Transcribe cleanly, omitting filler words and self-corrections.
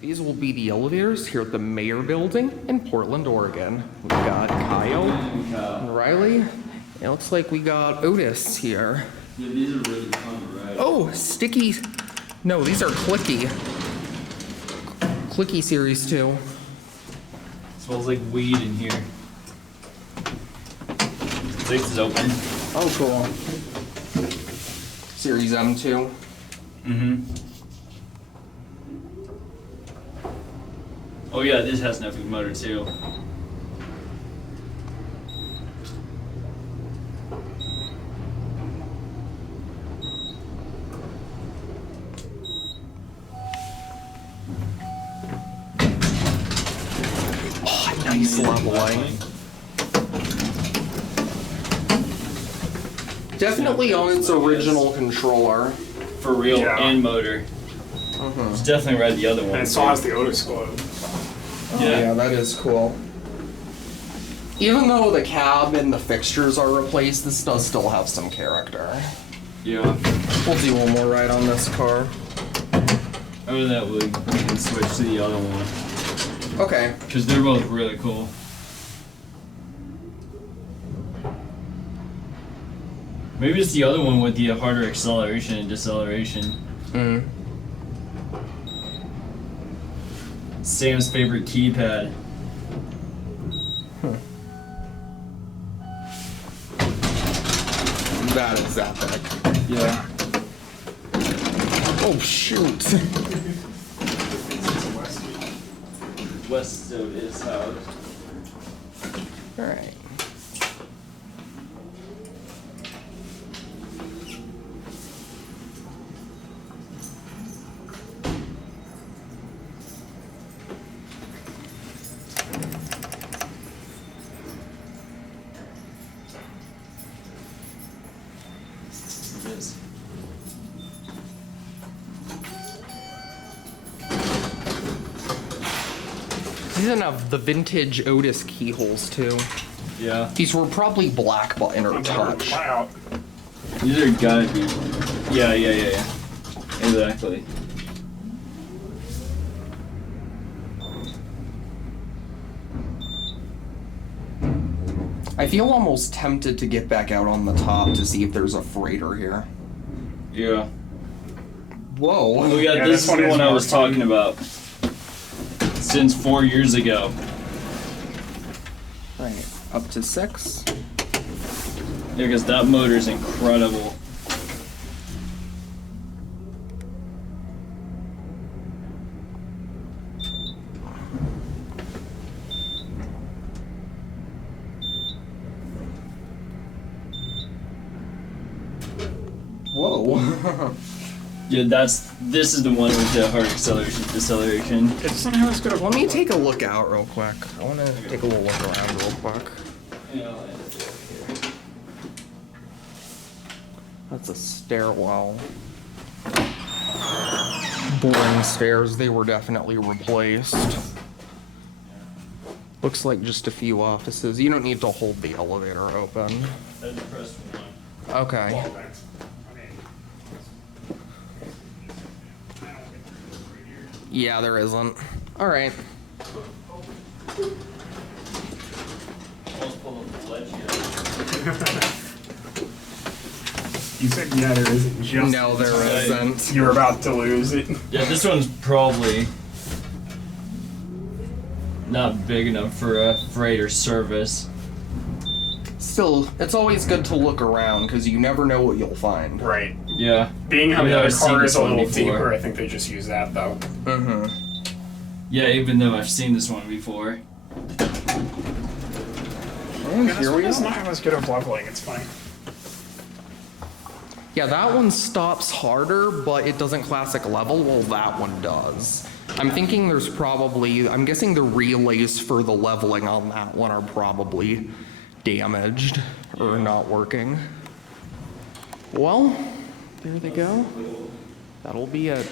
these will be the elevators here at the Mayor Building in Portland, Oregon. We've got Kyle and Riley. It looks like we got Otis here. Yeah, these are really fun to ride. Oh, sticky. No, these are clicky. Clicky Series 2. Smells like weed in here. 6 is open. Oh, cool. Series M2. Mm-hmm. Oh yeah, this has an epic motor too. Oh, nice leveling. Definitely on its original controller. For real, Yeah. and motor. It's definitely ride the other one. And it still has the Otis globe. Oh, yeah, that is cool. Even though the cab and the fixtures are replaced, this does still have some character. Yeah. We'll do one more ride on this car. Other than that, we can switch to the other one. Okay. Because they're both really cool. Maybe it's the other one with the harder acceleration and deceleration. Sam's favorite keypad. That is epic. Yeah. Oh, shoot. West Otis house. Alright. These have the vintage Otis keyholes too. Yeah. These were probably black button or touch. Wow. These are gotta be. Yeah. Exactly. I feel almost tempted to get back out on the top to see if there's a freighter here. Yeah. Whoa. Oh yeah, Yeah, this is this one the is one I more was fun. talking about. Since 4 years ago. Right, up to 6. Yeah, because that motor's incredible. Whoa. Yeah, this is the one with the hard acceleration, deceleration. It doesn't have as good of Let me take a look out real quick. I want to take a little look around real quick. That's a stairwell. Boring stairs, they were definitely replaced. Looks like just a few offices. You don't need to hold the elevator open. That's press 1. Okay. Well, thanks. Yeah, there isn't. Alright. Almost pulled up the ledge here. You said yeah, there isn't. Just No, there isn't. You're about to lose it. Yeah, this one's probably not big enough for a freighter service. Still, it's always good to look around because you never know what you'll find. Right. Yeah. Being how I mean, the I've other seen car this is a one little before. deeper, I think they just use that though. Mm-hmm. Yeah, even though I've seen this one before. And Yeah, this here one we doesn't go. have as good of leveling, it's funny. Yeah, that one stops harder, but it doesn't classic level. Well, that one does. I'm thinking there's probably, I'm guessing the relays for the leveling on that one are probably damaged or not working. Well, there they go. That'll be it.